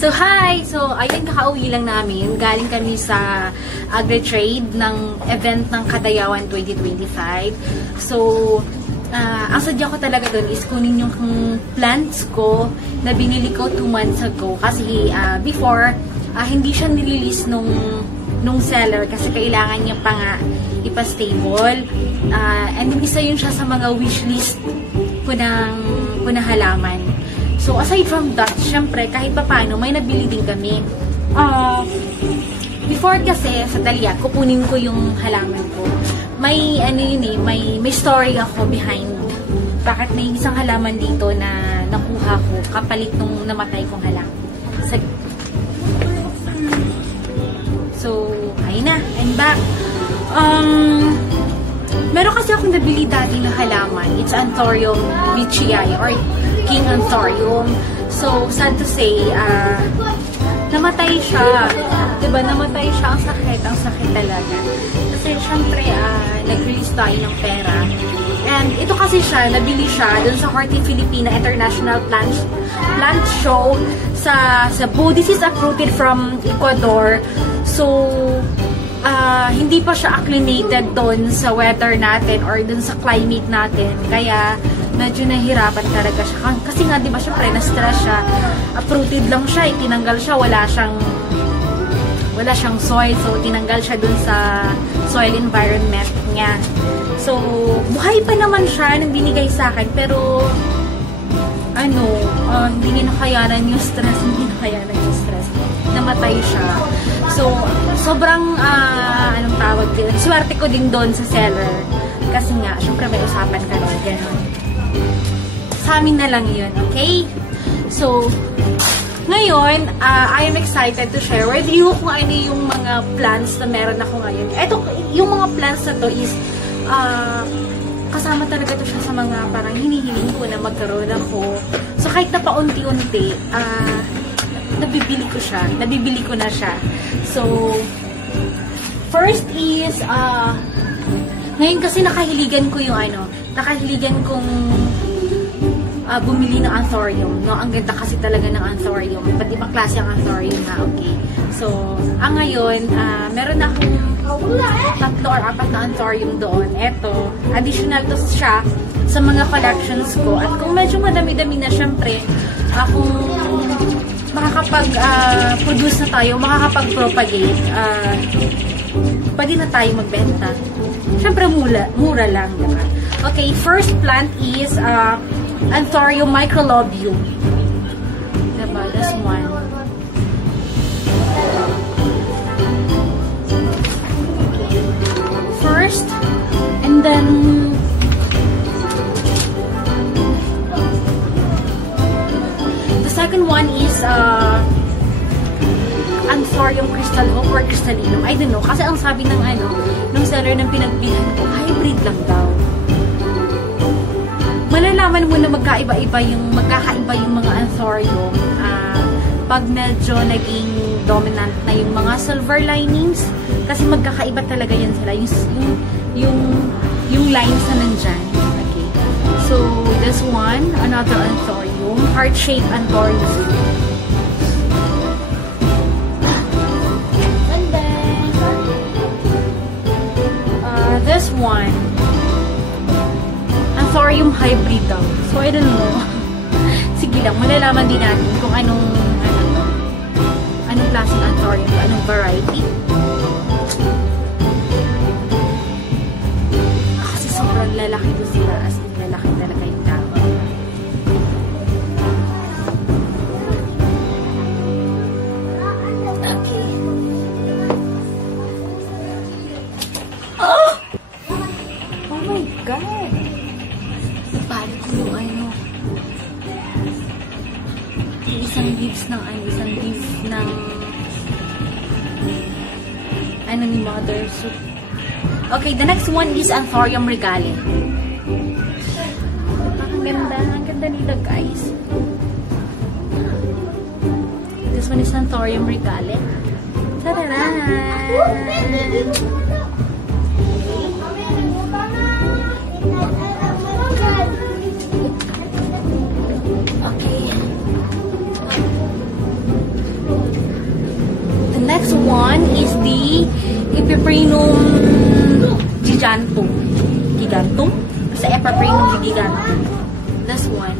So, hi! So, ayun, kakauwi lang namin. Galing kami sa AgriTrade ng event ng Kadayawan 2025. So, ang sadya ko talaga doon is kunin yung plants ko na binili ko 2 months ago. Kasi before, hindi siya nililis nung seller kasi kailangan niya pa nga ipa-stable. And isa yun siya sa mga wishlist ko ng halaman. So, aside from that, syempre, kahit pa paano, may nabili din kami. Before kasi, sa Dahlia, kukunin ko yung halaman ko. May, may story ako behind. Bakit may isang halaman dito na nakuha ko kapalit nung namatay kong halaman. So, ayun na. I'm back. Meron kasi akong nabili dati na halaman. It's Anthurium veitchii or King Anthurium. So, sad to say, namatay siya. Diba? Namatay siya. Ang sakit talaga. Kasi, syempre, nag-release tayo ng pera. And, ito kasi siya, nabili siya dun sa Horti Filipina International Plant Show sa Cebu. This is uprooted from Ecuador. So, hindi pa siya acclimated doon sa weather natin or doon sa climate natin. Kaya, medyo nahihirapan talaga siya. Kasi nga, di ba, syempre, na-stress siya. Uprooted lang siya, itinanggal siya, wala siyang soil. So, tinanggal siya dun sa soil environment niya. So, buhay pa naman siya nang binigay sa akin. Pero, hindi niya nakayanan yung stress. Namatay siya. So, sobrang, anong tawag din? Swerte ko din doon sa seller. Kasi nga, syempre may usapan ka rin. Ganun. Sa amin na lang yun, okay? So, ngayon, I am excited to share with you kung ano yung mga plans na meron ako ngayon. Ito, yung mga plans na to is, kasama talaga to siya sa mga parang hinihiling ko na magkaroon ako. So, kahit na paunti-unti, nabibili ko na siya. So, first is, ngayon kasi nakahiligan kong bumili ng Anthurium, no? Ang ganda kasi talaga ng Anthurium. Iba't ibang klase ang Anthurium na, okay. So, ngayon, meron akong 3 or 4 na Anthurium doon. Eto, additional to siya sa mga collections ko. At kung medyo madami-dami na, syempre, kung makakapag-produce na tayo, makakapag-propagate, pwede na tayo magbenta. Syempre, mura lang, diba? Okay, first plant is, Anthurium microlobium. Diba? This one. Okay. First, and then the second one is Anthurium crystal hope or crystallinum. I don't know. Kasi ang sabi ng seller ng pinagbilhan ko, hybrid lang daw. Malalaman mo na magkakaiba yung mga Anthurium pag medyo naging dominant na yung mga silver linings kasi magkakaiba talaga yan sila yung lines na nandyan. Okay. So this one, another Anthurium, heart-shaped Anthurium. And then this one, Anthurium hybrid daw. So, I don't know. Sige lang, malalaman din natin kung anong klaseng Anthurium, anong variety. Kasi sobrang lalaki ko sila. As in, lalaki talaga yung tao. Okay. Oh! Oh my God! Balik ko yung isang leaves ng ni mother. So, okay, the next one is Anthurium regale. Ang ganda nila, guys. This one is Anthurium regale. Tadara! Okay. next one is the Epiprenum gigantum. Gigantum? Sa Epiprenum gigantum. This one.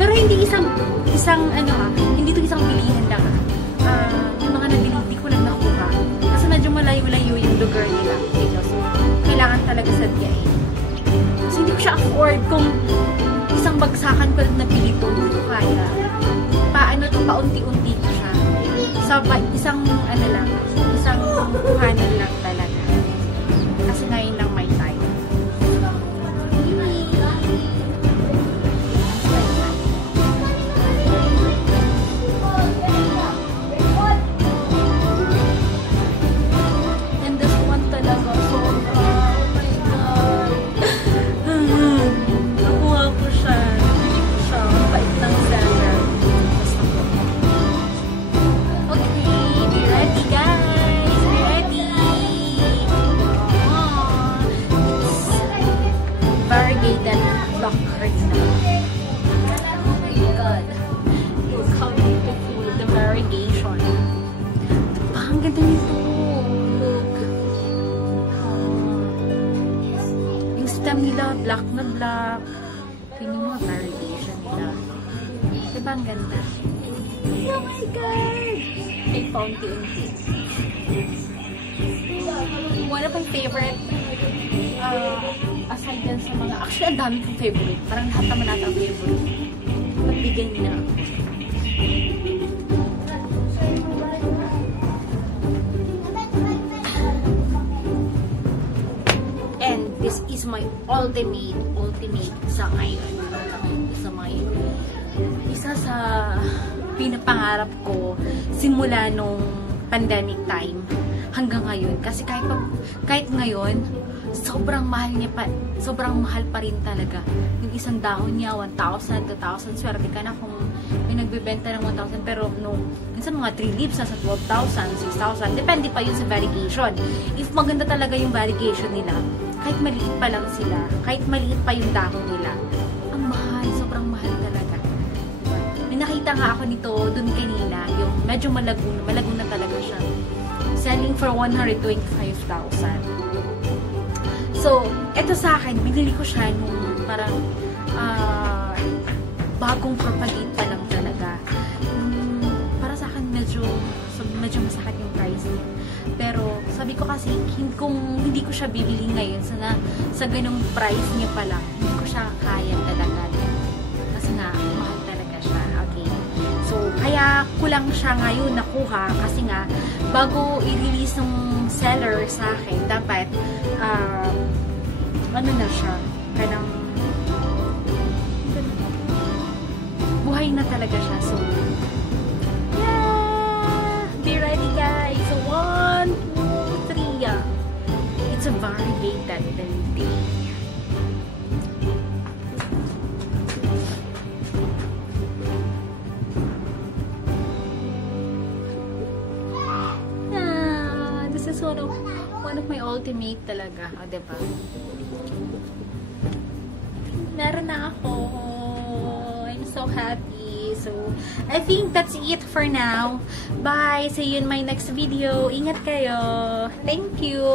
Pero hindi isang ano hindi to isang pilihan lang yung mga nabili, hindi ko lang nakuha. Kasi medyo malayo-layo yung lugar nila. So, kailangan talaga sadyain. Kasi hindi ko siya afford kung isang bagsakan ko lang napili to, hindi ko kaya. Paunti-unti ko siya. Sa isang ano lang, isang kuhanan lang talaga. Kasi ngayon lang may time. Variegated block card na. Oh my god. Look how beautiful the variegation. Ang ganda nito. Look. Yung stem nila, black na black. Yun yung mga variegation nila. Diba ang ganda? Oh my god! May paunti-unti. One of my favorite aside yan sa mga, actually ang dami kong favorite. Parang lahat naman natin ang favorite. Pagbigyan niya. And this is my ultimate sa ngayon. Isa sa pinapangarap ko simula nung pandemic time hanggang ngayon. Kasi kahit ngayon, sobrang mahal pa rin talaga. Yung isang dahon niya, 1,000, 2,000, swerte ka na kung may nagbebenta ng 1,000, pero no, minsan mga 3 leaves nasa 12,000, 6,000, depende pa yun sa variegation. If maganda talaga yung variegation nila, kahit maliit pa lang sila, kahit maliit pa yung dahon nila, ang mahal, sobrang mahal talaga. May nakita nga ako nito dun kanina, yung medyo malago na talaga siya. Selling for 125,000. So, eto sa akin, binili ko siya nung parang bagong propagate pa lang talaga. Para sa akin, medyo masakit yung price niya. Pero, sabi ko kasi, kung hindi ko siya bibili ngayon sa ganung price niya pa lang, hindi ko siya kaya talaga. Kasi nga, mahal talaga siya. Okay. So, kaya ko lang siya ngayon nakuha kasi nga, bago i-release ng seller sa akin, dapat ano na siya, kanang buhay na talaga siya. So, yeah! Be ready, guys! So, 1, 2, 3, yeah. It's a variegated melody. This is one of my ultimate talaga. O, diba? Meron na ako. I'm so happy. So, I think that's it for now. Bye! See you in my next video. Ingat kayo. Thank you!